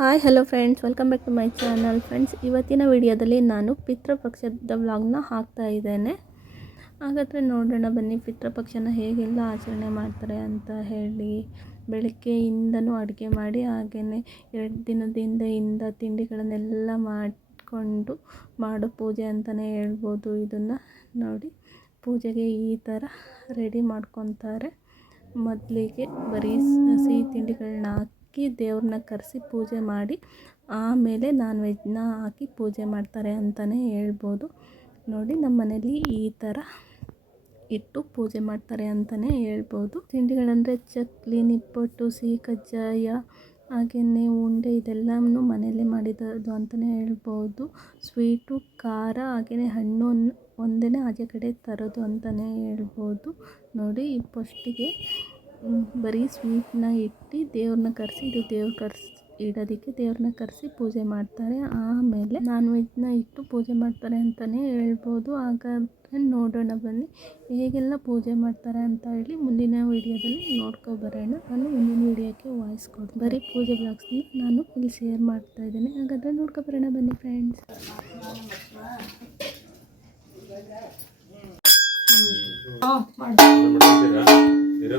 Hi hello friends welcome back to my channel friends ಇವತ್ತಿನ ವಿಡಿಯೋದಲ್ಲಿ ನಾನು ಪಿತೃಪಕ್ಷದ ವ್ಲಾಗ್ನ ಹಾಕ್ತಾ ಇದ್ದೇನೆ. ಹಾಗಾದರೆ ನೋಡೋಣ ಬನ್ನಿ ಪಿತೃಪಕ್ಷನ ಹೇಗೆಲ್ಲ ಆಚರಣೆ ಮಾಡ್ತಾರೆ ಅಂತ ಹೇಳಿ ಬೆಳಗ್ಗೆಯಿಂದನೂ ಅಡುಗೆ ಮಾಡಿ ಹಾಗೆಯೇ ಎರಡು ದಿನದಿಂದ ಇಂದ ತಿಂಡಿಗಳನ್ನೆಲ್ಲ ಮಾಡಿಕೊಂಡು ಮಾಡೋ ಪೂಜೆ ಅಂತಲೇ ಹೇಳ್ಬೋದು. ಇದನ್ನು ನೋಡಿ, ಪೂಜೆಗೆ ಈ ಥರ ರೆಡಿ ಮಾಡ್ಕೊತಾರೆ. ಮೊದಲಿಗೆ ಬರೀ ಸಿಹಿ ತಿಂಡಿಗಳನ್ನ ಹಾಕಿ ದೇವ್ರನ್ನ ಕರೆಸಿ ಪೂಜೆ ಮಾಡಿ, ಆಮೇಲೆ ನಾನ್ ವೆಜ್ನ ಹಾಕಿ ಪೂಜೆ ಮಾಡ್ತಾರೆ ಅಂತಲೇ ಹೇಳ್ಬೋದು. ನೋಡಿ ನಮ್ಮ ಮನೇಲಿ ಈ ಥರ ಇಟ್ಟು ಪೂಜೆ ಮಾಡ್ತಾರೆ ಅಂತಲೇ ಹೇಳ್ಬೋದು. ತಿಂಡಿಗಳಂದರೆ ಚಕ್ಲಿ, ನಿಪ್ಪಟ್ಟು ಸಿಹಿ ಕಜ್ಜಾಯ ಹಾಗೆಯೇ ಉಂಡೆ ಇದೆಲ್ಲನೂ ಮನೆಯಲ್ಲೇ ಮಾಡಿದ್ದು ಅಂತಲೇ ಹೇಳ್ಬೋದು. ಸ್ವೀಟು, ಖಾರ, ಹಾಗೆಯೇ ಹಣ್ಣು ಒಂದೇ ಆಚೆ ಕಡೆ ತರೋದು ಅಂತಲೇ ಹೇಳ್ಬೋದು. ನೋಡಿ ಫಸ್ಟಿಗೆ ಬರೀ ಸ್ವೀಟನ್ನ ಇಟ್ಟು ದೇವ್ರನ್ನ ಕರೆಸಿ ಇದು ದೇವ್ರ ಕರ್ಸಿ ಇಡೋದಕ್ಕೆ ದೇವ್ರನ್ನ ಕರೆಸಿ ಪೂಜೆ ಮಾಡ್ತಾರೆ. ಆಮೇಲೆ ನಾನ್ ವೆಜ್ನ ಇಟ್ಟು ಪೂಜೆ ಮಾಡ್ತಾರೆ ಅಂತಲೇ ಹೇಳ್ಬೋದು. ಹಾಗಾದರೆ ನೋಡೋಣ ಬನ್ನಿ ಹೇಗೆಲ್ಲ ಪೂಜೆ ಮಾಡ್ತಾರೆ ಅಂತ ಹೇಳಿ ಮುಂದಿನ ವೀಡಿಯೋದಲ್ಲಿ ನೋಡ್ಕೊ ಬರೋಣ. ನಾನು ಮುಂದಿನ ವೀಡಿಯೋಕ್ಕೆ ವಾಯ್ಸ್ ಕೊಡು ಬರೀ ಪೂಜೆ ಬ್ಲಾಗ್ಸ್ನ ನಾನು ಇಲ್ಲಿ ಶೇರ್ ಮಾಡ್ತಾ ಇದ್ದೀನಿ. ಹಾಗಾದರೆ ನೋಡ್ಕೊ ಬರೋಣ ಬನ್ನಿ ಫ್ರೆಂಡ್ಸ್ ಇರೋ.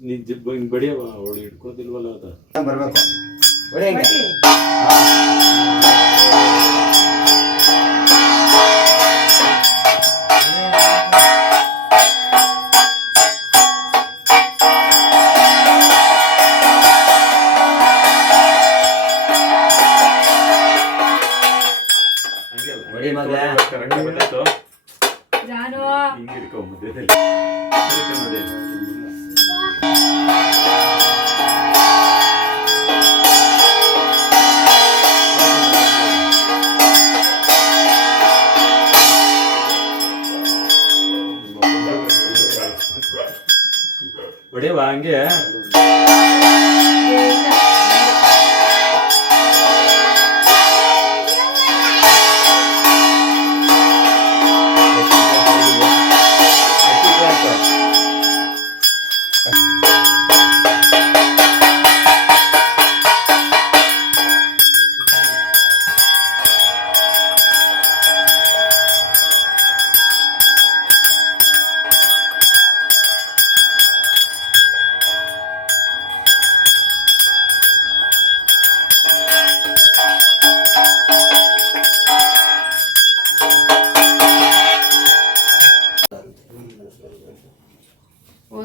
ನೀ ಜಿಬ್ ಹಿಂಗ್ ಬಡಿಯವ ಅವಳು ಹಿಡ್ಕೋದಿಲ್ವಲ್ಲ ಅದ. ಬರ್ಬೇಕು. ಹೊಡಿ ಹಂಗೆ? ಹಿಂಗ್ ಹಿಡ್ಕೊ ഇവിടെ വാങ്ങിയ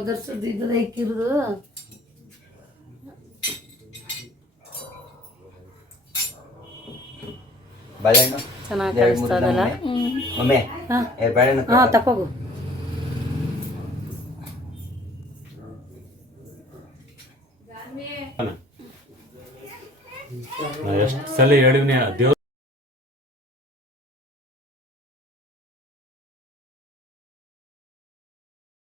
ಓದರ್ಸದ್ದು ಇದ್ರ ಇಕ್ಕಿರೋದು ಬಾಳೆಹಣ್ಣು ಚೆನ್ನಾಗಿ ಕಾಣಿಸ್ತದಲ್ಲ ನಮೂನೆ. ಮಮ್ಮಿ ಹಾ. ಏ ಬಾಳೆಹಣ್ಣು ಹಾ. ತಕೋಗು ನಾ ಎಷ್ಟು ಸಲ ಹೇಳಿವ್ನಿ ದೇವ್ರ